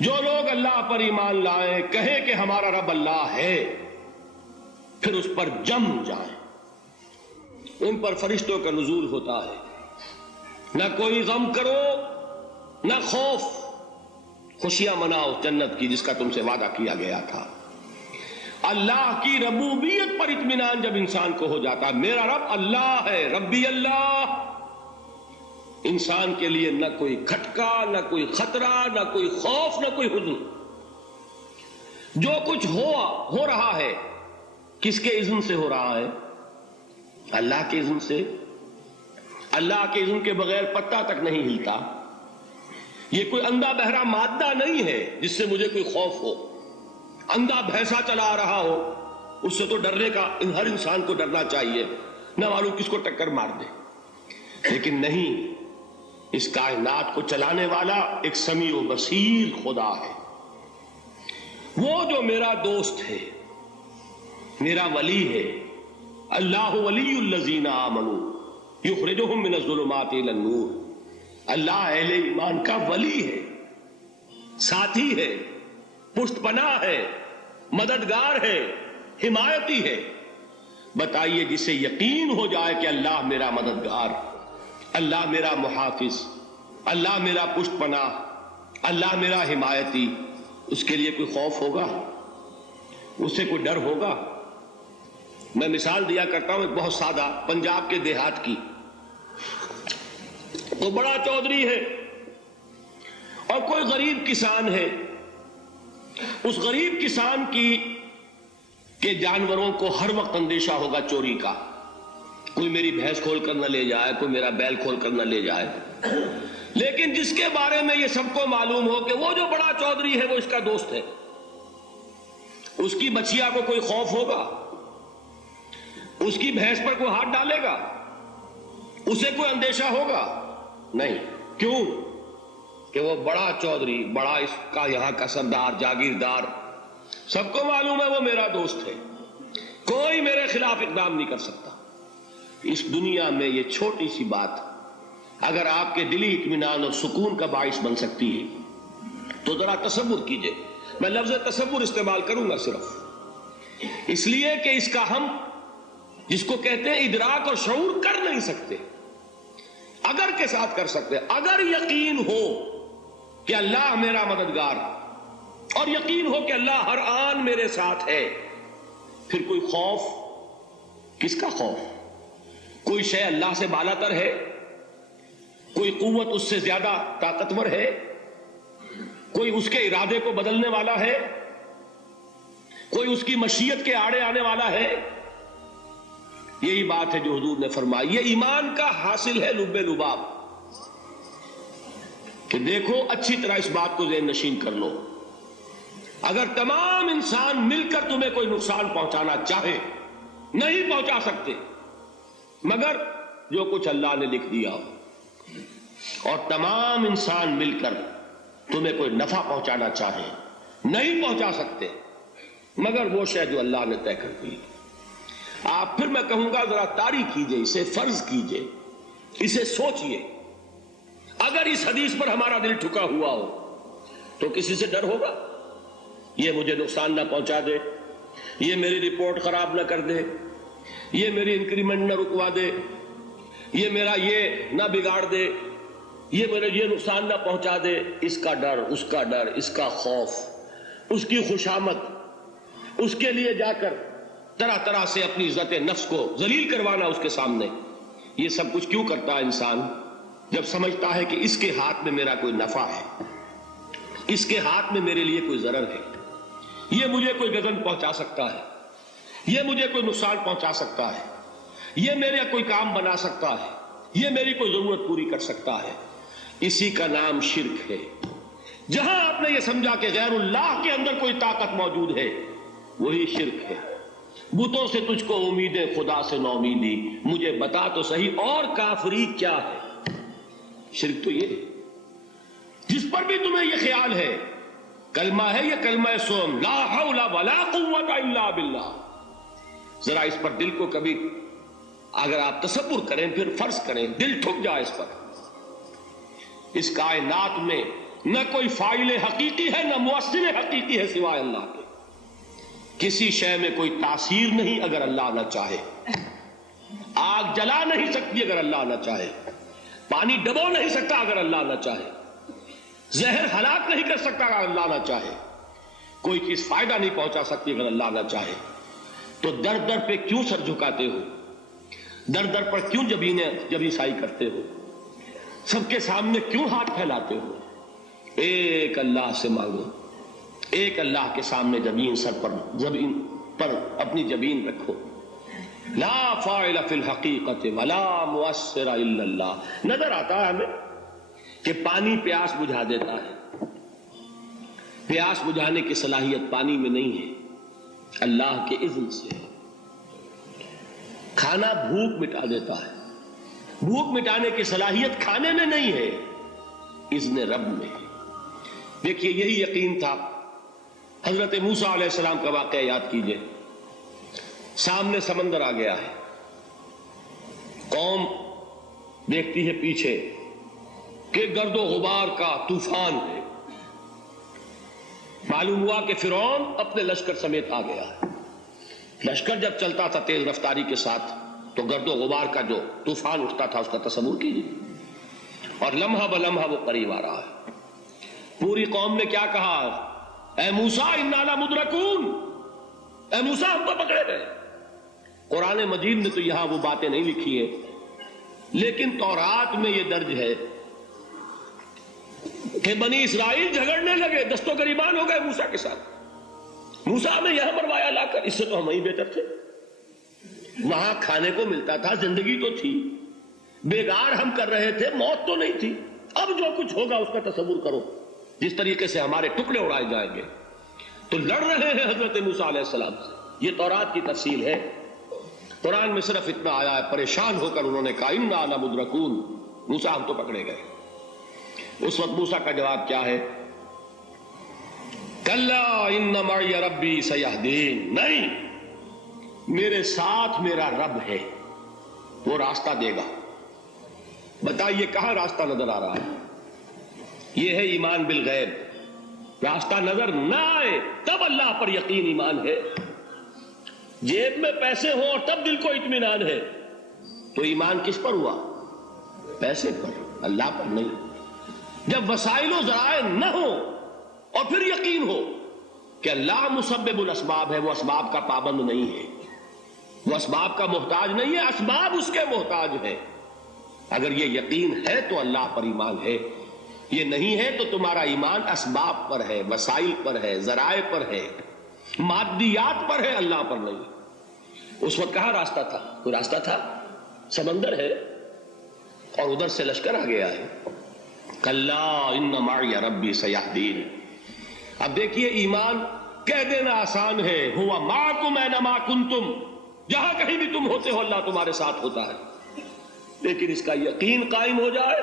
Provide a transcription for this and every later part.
جو لوگ اللہ پر ایمان لائیں، کہیں کہ ہمارا رب اللہ ہے، پھر اس پر جم جائیں، ان پر فرشتوں کا نزول ہوتا ہے، نہ کوئی غم کرو نہ خوف، خوشیاں مناؤ جنت کی جس کا تم سے وعدہ کیا گیا تھا۔ اللہ کی ربوبیت پر اطمینان جب انسان کو ہو جاتا، میرا رب اللہ ہے، ربی اللہ، انسان کے لیے نہ کوئی کھٹکا، نہ کوئی خطرہ، نہ کوئی خوف، نہ کوئی حزن۔ جو کچھ ہو رہا ہے کس کے اذن سے ہو رہا ہے؟ اللہ کے اذن سے۔ اللہ کے اذن کے بغیر پتا تک نہیں ہلتا۔ یہ کوئی اندھا بہرا مادہ نہیں ہے جس سے مجھے کوئی خوف ہو۔ اندھا بھینسا چلا رہا ہو اس سے تو ڈرنے کا ہر انسان کو ڈرنا چاہیے، نہ معلوم کس کو ٹکر مار دے۔ لیکن نہیں، اس کائنات کو چلانے والا ایک سمیع و بصیر خدا ہے، وہ جو میرا دوست ہے، میرا ولی ہے۔ اللہ ولی الذین آمنوا یخرجہم من الظلمات الی النور۔ اللہ اہل ایمان کا ولی ہے، ساتھی ہے، پشت پناہ ہے، مددگار ہے، حمایتی ہے۔ بتائیے جسے یقین ہو جائے کہ اللہ میرا مددگار، اللہ میرا محافظ، اللہ میرا پشت پناہ، اللہ میرا حمایتی، اس کے لیے کوئی خوف ہوگا؟ اس سے کوئی ڈر ہوگا؟ میں مثال دیا کرتا ہوں ایک بہت سادہ، پنجاب کے دیہات کی۔ تو بڑا چودھری ہے اور کوئی غریب کسان ہے۔ اس غریب کسان کے جانوروں کو ہر وقت اندیشہ ہوگا چوری کا، کوئی میری بھینس کھول کر نہ لے جائے، کوئی میرا بیل کھول کر نہ لے جائے۔ لیکن جس کے بارے میں یہ سب کو معلوم ہو کہ وہ جو بڑا چودھری ہے وہ اس کا دوست ہے، اس کی بچیا کو کوئی خوف ہوگا؟ اس کی بھینس پر کوئی ہاتھ ڈالے گا؟ اسے کوئی اندیشہ ہوگا؟ نہیں۔ کیوں؟ کہ وہ بڑا چودھری، بڑا اس کا یہاں کا سردار، جاگیردار، سب کو معلوم ہے وہ میرا دوست ہے، کوئی میرے خلاف اقدام نہیں کر سکتا۔ اس دنیا میں یہ چھوٹی سی بات اگر آپ کے دلی اطمینان اور سکون کا باعث بن سکتی ہے تو ذرا تصور کیجئے۔ میں لفظ تصور استعمال کروں گا صرف اس لیے کہ اس کا ہم جس کو کہتے ہیں ادراک اور شعور کر نہیں سکتے، اگر کے ساتھ کر سکتے۔ اگر یقین ہو کہ اللہ میرا مددگار اور یقین ہو کہ اللہ ہر آن میرے ساتھ ہے، پھر کوئی خوف، کس کا خوف؟ کوئی شے اللہ سے بالاتر ہے؟ کوئی قوت اس سے زیادہ طاقتور ہے؟ کوئی اس کے ارادے کو بدلنے والا ہے؟ کوئی اس کی مشیت کے آڑے آنے والا ہے؟ یہی بات ہے جو حضور نے فرمائی، یہ ایمان کا حاصل ہے لب لباب، کہ دیکھو اچھی طرح اس بات کو ذہن نشین کر لو، اگر تمام انسان مل کر تمہیں کوئی نقصان پہنچانا چاہے نہیں پہنچا سکتے، مگر جو کچھ اللہ نے لکھ دیا ہو، اور تمام انسان مل کر تمہیں کوئی نفع پہنچانا چاہے نہیں پہنچا سکتے، مگر وہ شے جو اللہ نے طے کر دی۔ آپ پھر میں کہوں گا ذرا طاری کیجئے، اسے فرض کیجئے، اسے سوچئے، اگر اس حدیث پر ہمارا دل ٹھکا ہوا ہو تو کسی سے ڈر ہوگا؟ یہ مجھے نقصان نہ پہنچا دے، یہ میری رپورٹ خراب نہ کر دے، یہ میری انکریمنٹ نہ رکوا دے، یہ میرا یہ نہ بگاڑ دے، یہ میرے یہ نقصان نہ پہنچا دے۔ اس کا ڈر، اس کا ڈر، اس کا خوف، اس کی خوشامد، اس کے لیے جا کر طرح طرح سے اپنی عزت نفس کو ذلیل کروانا اس کے سامنے، یہ سب کچھ کیوں کرتا ہے انسان؟ جب سمجھتا ہے کہ اس کے ہاتھ میں میرا کوئی نفع ہے، اس کے ہاتھ میں میرے لیے کوئی ضرر ہے، یہ مجھے کوئی گزن پہنچا سکتا ہے، یہ مجھے کوئی نقصان پہنچا سکتا ہے، یہ میرا کوئی کام بنا سکتا ہے، یہ میری کوئی ضرورت پوری کر سکتا ہے، اسی کا نام شرک ہے۔ جہاں آپ نے یہ سمجھا کہ غیر اللہ کے اندر کوئی طاقت موجود ہے، وہی شرک ہے۔ بتوں سے تجھ کو امیدیں، خدا سے نو امیدی، مجھے بتا تو صحیح اور کافری کیا ہے؟ شرک تو یہ ہے۔ جس پر بھی تمہیں یہ خیال ہے کلمہ ہے، یہ کلمہ سوم، لا حول ولا قوت الا باللہ، ذرا اس پر دل کو کبھی اگر آپ تصور کریں، پھر فرض کریں، دل ٹھک جائے اس پر۔ اس کائنات میں نہ کوئی فاعل حقیقی ہے، نہ مؤثر حقیقی ہے سوائے اللہ کے۔ کسی شے میں کوئی تاثیر نہیں اگر اللہ نہ چاہے، آگ جلا نہیں سکتی اگر اللہ نہ چاہے، پانی ڈبو نہیں سکتا اگر اللہ نہ چاہے، زہر ہلاک نہیں کر سکتا اگر اللہ نہ چاہے، کوئی چیز فائدہ نہیں پہنچا سکتی اگر اللہ نہ چاہے۔ تو در در پہ کیوں سر جھکاتے ہو؟ در در پر کیوں جبیں سائی کرتے ہو؟ سب کے سامنے کیوں ہاتھ پھیلاتے ہو؟ ایک اللہ سے مانگو، ایک اللہ کے سامنے زمین پر اپنی جبین رکھو۔ لا فاعل فی الحقیقت ولا مؤثر الا اللہ۔ نظر آتا ہے ہمیں کہ پانی پیاس بجھا دیتا ہے، پیاس بجھانے کی صلاحیت پانی میں نہیں ہے، اللہ کے اذن سے ہے۔ کھانا بھوک مٹا دیتا ہے، بھوک مٹانے کی صلاحیت کھانے میں نہیں ہے، اذن رب میں ہے۔ دیکھیے یہی یقین تھا حضرت موسیٰ علیہ السلام کا واقعہ یاد کیجئے۔ سامنے سمندر آ گیا ہے، قوم دیکھتی ہے پیچھے کہ گرد و غبار کا طوفان ہے، معلوم ہوا کہ فرعون اپنے لشکر سمیت آ گیا ہے۔ لشکر جب چلتا تھا تیز رفتاری کے ساتھ تو گرد و غبار کا جو طوفان اٹھتا تھا اس کا تصور کیجیے، اور لمحہ بلمحہ وہ قریب آ رہا ہے۔ پوری قوم نے کیا کہا؟ اے موسیٰ انا لمدرکون، اے موسیٰ ہم تو پکڑے گئے۔ قرآن مجید نے تو یہاں وہ باتیں نہیں لکھی ہیں، لیکن تورات میں یہ درج ہے کہ بنی اسرائیل جھگڑنے لگے، دست و گریبان ہو گئے موسیٰ کے ساتھ۔ موسیٰ ہمیں یہاں مروایا لا کر، اس سے تو ہم ہی بہتر تھے، وہاں کھانے کو ملتا تھا، زندگی تو تھی، بیگار ہم کر رہے تھے، موت تو نہیں تھی۔ اب جو کچھ ہوگا اس کا تصور کرو، جس طریقے سے ہمارے ٹکڑے اڑائے جائیں گے۔ تو لڑ رہے ہیں حضرت موسیٰ علیہ السلام سے، یہ تورات کی تفصیل ہے۔ قرآن میں صرف اتنا آیا ہے، پریشان ہو کر انہوں نے کہا انا لمدرکون، موسیٰ ہم تو پکڑے گئے۔ اس وقت موسیٰ کا جواب کیا ہے؟ کلا ان معی ربی سیہدین، نہیں، میرے ساتھ میرا رب ہے، وہ راستہ دے گا۔ بتائیے کہاں راستہ نظر آ رہا ہے؟ یہ ہے ایمان بالغیب۔ راستہ نظر نہ آئے تب اللہ پر یقین ایمان ہے۔ جیب میں پیسے ہوں اور تب دل کو اطمینان ہے تو ایمان کس پر ہوا؟ پیسے پر، اللہ پر نہیں۔ جب وسائل و ذرائع نہ ہو اور پھر یقین ہو کہ اللہ مسبب الاسباب ہے، وہ اسباب کا پابند نہیں ہے، وہ اسباب کا محتاج نہیں ہے، اسباب اس کے محتاج ہے۔ اگر یہ یقین ہے تو اللہ پر ایمان ہے، یہ نہیں ہے تو تمہارا ایمان اسباب پر ہے، وسائل پر ہے، ذرائع پر ہے، مادیات پر ہے، اللہ پر نہیں۔ اس وقت کہاں راستہ تھا؟ کوئی راستہ تھا؟ سمندر ہے اور ادھر سے لشکر آ گیا ہے۔ کلا ان معی ربی سیہدین۔ اب دیکھیے ایمان کہہ دینا آسان ہے، ہوا معکم اینما کنتم، جہاں کہیں بھی تم ہوتے ہو اللہ تمہارے ساتھ ہوتا ہے، لیکن اس کا یقین قائم ہو جائے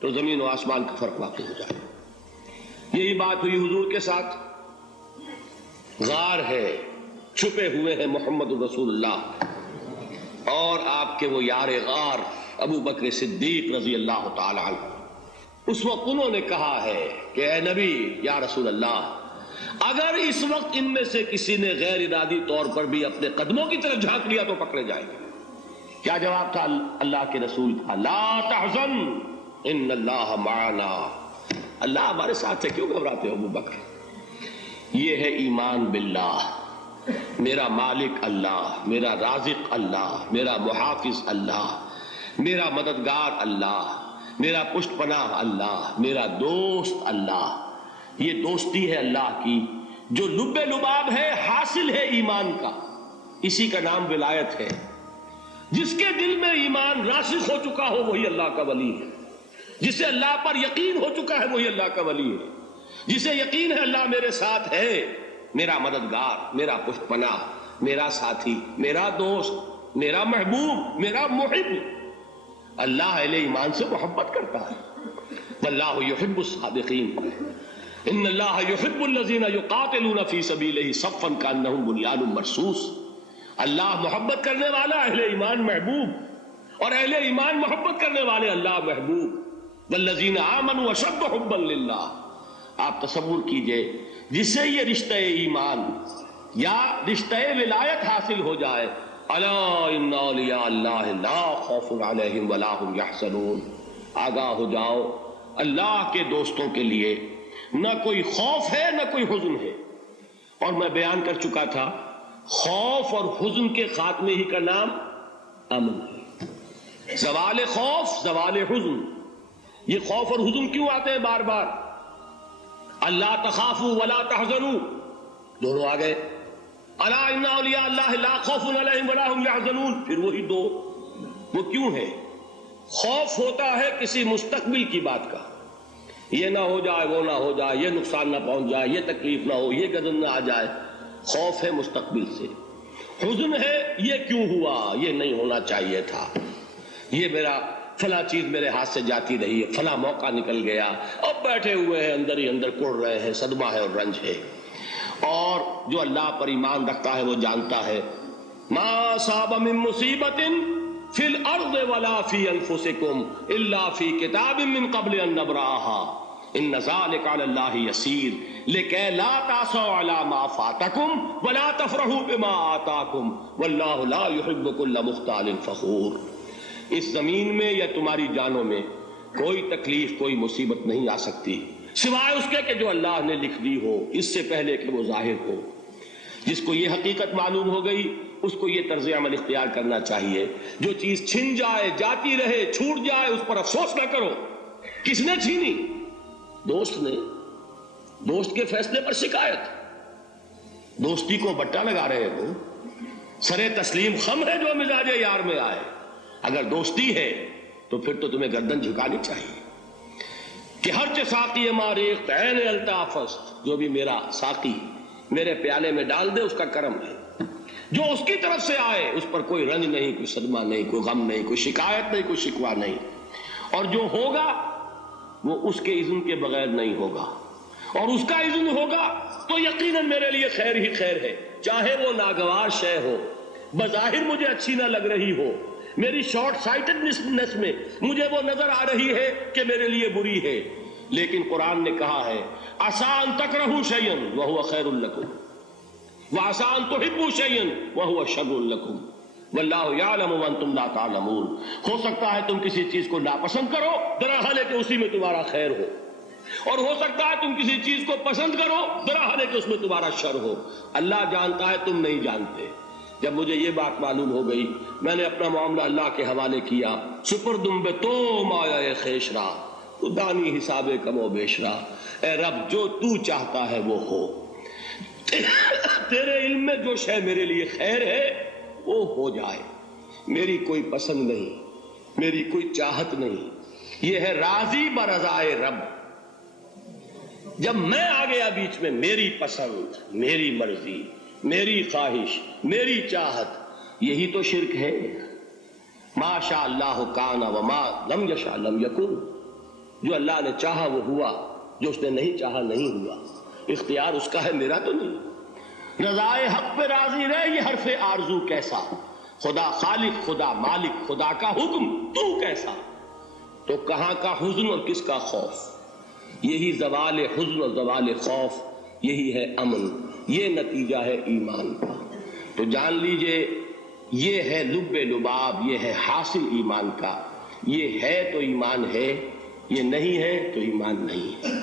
تو زمین و آسمان کا فرق واقع ہو جائے۔ یہی بات ہوئی حضور کے ساتھ۔ غار ہے، چھپے ہوئے ہیں محمد رسول اللہ اور آپ کے وہ یار غار ابو بکر صدیق رضی اللہ تعالی عنہ۔ اس وقت انہوں نے کہا ہے کہ اے نبی یا رسول اللہ، اگر اس وقت ان میں سے کسی نے غیر ارادی طور پر بھی اپنے قدموں کی طرف جھانک لیا تو پکڑے جائیں گے۔ کیا جواب تھا اللہ کے رسول کا؟ لا تحزن ان اللہ معنا، اللہ ہمارے ساتھ ہے، کیوں گھبراتے ہو ابو بکر؟ یہ ہے ایمان باللہ، میرا مالک اللہ، میرا رازق اللہ، میرا محافظ اللہ، میرا مددگار اللہ، میرا پشت پناہ اللہ، میرا دوست اللہ۔ یہ دوستی ہے اللہ کی جو لب لباب ہے، حاصل ہے ایمان کا، اسی کا نام ولایت ہے۔ جس کے دل میں ایمان راسخ ہو چکا ہو وہی اللہ کا ولی ہے، جسے اللہ پر یقین ہو چکا ہے وہی اللہ کا ولی ہے، جسے یقین ہے اللہ میرے ساتھ ہے، میرا مددگار، میرا پشت پناہ، میرا ساتھی، میرا دوست، میرا محبوب، میرا محب۔ اللہ اہل ایمان سے محبت کرتا ہے۔ واللہ یحب الصادقین، ان اللہ یحب الذین یقاتلون فی سبیلہ صفا کانہم بنیان مرصوص۔ اللہ محبت کرنے والا، اہل ایمان محبوب، اور اہل ایمان محبت کرنے والے اللہ محبوب۔ والذین آمنوا اشد حبا للہ. آپ تصور کیجئے جسے یہ رشتہ ایمان یا رشتہ ولایت حاصل ہو جائے، الا ان اولیاء اللہ لا خوف علیہم ولا هم یحزنون، آگاہ ہو جاؤ اللہ کے دوستوں کے لیے نہ کوئی خوف ہے نہ کوئی حزن ہے. اور میں بیان کر چکا تھا خوف اور حزن کے خاتمے ہی کا نام امن ہے. زوال خوف، زوال حزن. یہ خوف اور حزن کیوں آتے ہیں بار بار؟ اللہ تخافوا ولا تحزنوا، دونوں آ گئے. الا ان اولیاء اللہ لا خوف علیہم ولا هم یحزنون، پھر وہی دو. وہ کیوں ہے؟ خوف ہوتا ہے کسی مستقبل کی بات کا، یہ نہ ہو جائے، وہ نہ ہو جائے، یہ نقصان نہ پہنچ جائے، یہ تکلیف نہ ہو، یہ غضب نہ آ جائے. خوف ہے مستقبل سے. حزن ہے یہ کیوں ہوا، یہ نہیں ہونا چاہیے تھا، یہ میرا فلاں چیز میرے ہاتھ سے جاتی رہی ہے، فلاں موقع نکل گیا، اب بیٹھے ہوئے ہیں اندر ہی اندر کڑ رہے ہیں، صدمہ ہے اور رنج ہے. اور جو اللہ پر ایمان رکھتا ہے وہ جانتا ہے ما اصاب من مصیبت فی الارض ولا فی انفسکم الا فی کتاب من قبل ان نبرأها ان ذلک علی اللہ یسیر لکی لا تعصوا علی ما فاتکم ولا تفرحوا بما آتاکم واللہ لا يحب کل مختال فخور. اس زمین میں یا تمہاری جانوں میں کوئی تکلیف، کوئی مصیبت نہیں آ سکتی سوائے اس کے کہ جو اللہ نے لکھ دی ہو اس سے پہلے کہ وہ ظاہر ہو. جس کو یہ حقیقت معلوم ہو گئی اس کو یہ طرز عمل اختیار کرنا چاہیے. جو چیز چھن جائے، جاتی رہے، چھوٹ جائے، اس پر افسوس نہ کرو. کس نے چھینی؟ دوست نے. دوست کے فیصلے پر شکایت. دوستی کو بٹا لگا رہے ہو، سرے تسلیم خم ہے جو مزاج یار میں آئے. اگر دوستی ہے تو پھر تو تمہیں گردن جھکانی چاہیے کہ ہر چہ ساقی ماریخت عین الطافست، جو بھی میرا ساقی میرے پیالے میں ڈال دے اس کا کرم ہے. جو اس کی طرف سے آئے اس پر کوئی رنج نہیں، کوئی صدمہ نہیں، کوئی غم نہیں، کوئی شکایت نہیں، کوئی شکوہ نہیں. اور جو ہوگا وہ اس کے اذن کے بغیر نہیں ہوگا، اور اس کا اذن ہوگا تو یقیناً میرے لیے خیر ہی خیر ہے، چاہے وہ ناگوار شے ہو، بظاہر مجھے اچھی نہ لگ رہی ہو، میری شارٹ سائٹڈنس میں مجھے وہ نظر آ رہی ہے کہ میرے لیے بری ہے. لیکن قرآن نے کہا ہے عسیٰ ان تکرہوا شیئا وہو خیر لکم وعسیٰ ان تحبوا شیئا وہو شر لکم واللہ یعلم وانتم لا تعلمون. ہو سکتا ہے تم کسی چیز کو ناپسند کرو درحال کہ اسی میں تمہارا خیر ہو، اور ہو سکتا ہے تم کسی چیز کو پسند کرو درحال کہ اس میں تمہارا شر ہو. اللہ جانتا ہے، تم نہیں جانتے. جب مجھے یہ بات معلوم ہو گئی میں نے اپنا معاملہ اللہ کے حوالے کیا. سپردم بے تو مایا خیش را تو دانی حساب کم و بیش را. اے رب جو تو چاہتا ہے وہ ہو، تیرے علم میں جو شے میرے لیے خیر ہے وہ ہو جائے. میری کوئی پسند نہیں، میری کوئی چاہت نہیں، یہ ہے راضی برضائے رب. جب میں آ گیا بیچ میں، میری پسند، میری مرضی، میری خواہش، میری چاہت، یہی تو شرک ہے. ما شاء اللہ کان وما لم یشاء لم یکن. جو اللہ نے چاہا وہ ہوا، جو اس نے نہیں چاہا نہیں ہوا. اختیار اس کا ہے، میرا تو نہیں. رضائے حق پہ راضی رہے، یہ حرف آرزو کیسا. خدا خالق، خدا مالک، خدا کا حکم، تو کیسا. تو کہاں کا حزن اور کس کا خوف. یہی زوال حزن اور زوال خوف، یہی ہے امن، یہ نتیجہ ہے ایمان کا. تو جان لیجئے یہ ہے لب لباب، یہ ہے حاصل ایمان کا. یہ ہے تو ایمان ہے، یہ نہیں ہے تو ایمان نہیں ہے.